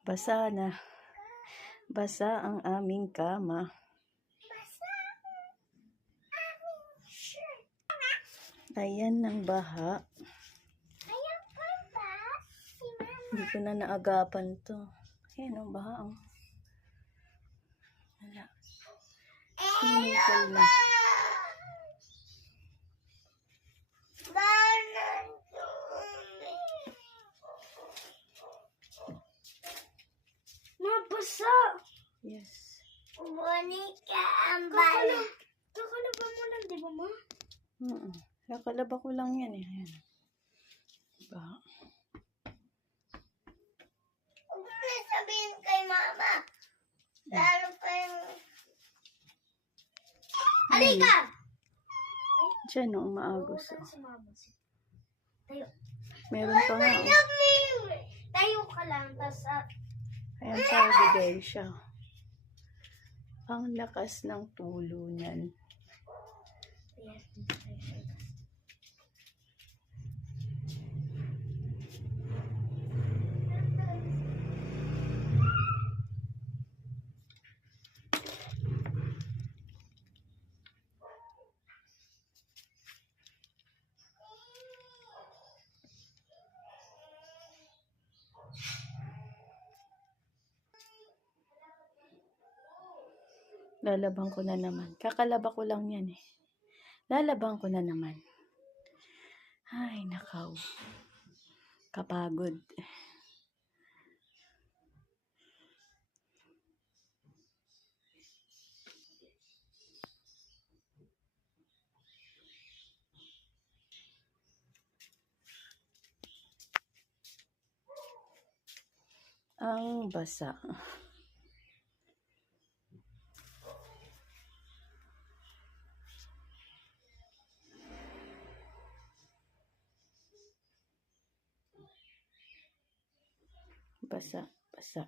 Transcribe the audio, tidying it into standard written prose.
Basa na. Basa ang aming kama. Ayan ang baha. Hindi ko na naagapan to. Ayan ang baha. Wala. Sinipal na. Nabasa! Yes. Bonika ang bala. Kakalaba mo lang, di ba, ma? Kakalaba ko lang yan eh. Ayan. Baha. Huwag mo na sabihin kay mama. Lalo pa yung... Halika! Diyan o, umaagos o. Tayo. Meron pa nga o. Tayo ka lang, tas... Ayan pa, bigay siya. Ang lakas ng tulo niyan. Lalabang ko na naman. Kakalaba ko lang yan eh. Lalabang ko na naman. Ay, nakaw. Kapagod. Ang basa. Basa, basa.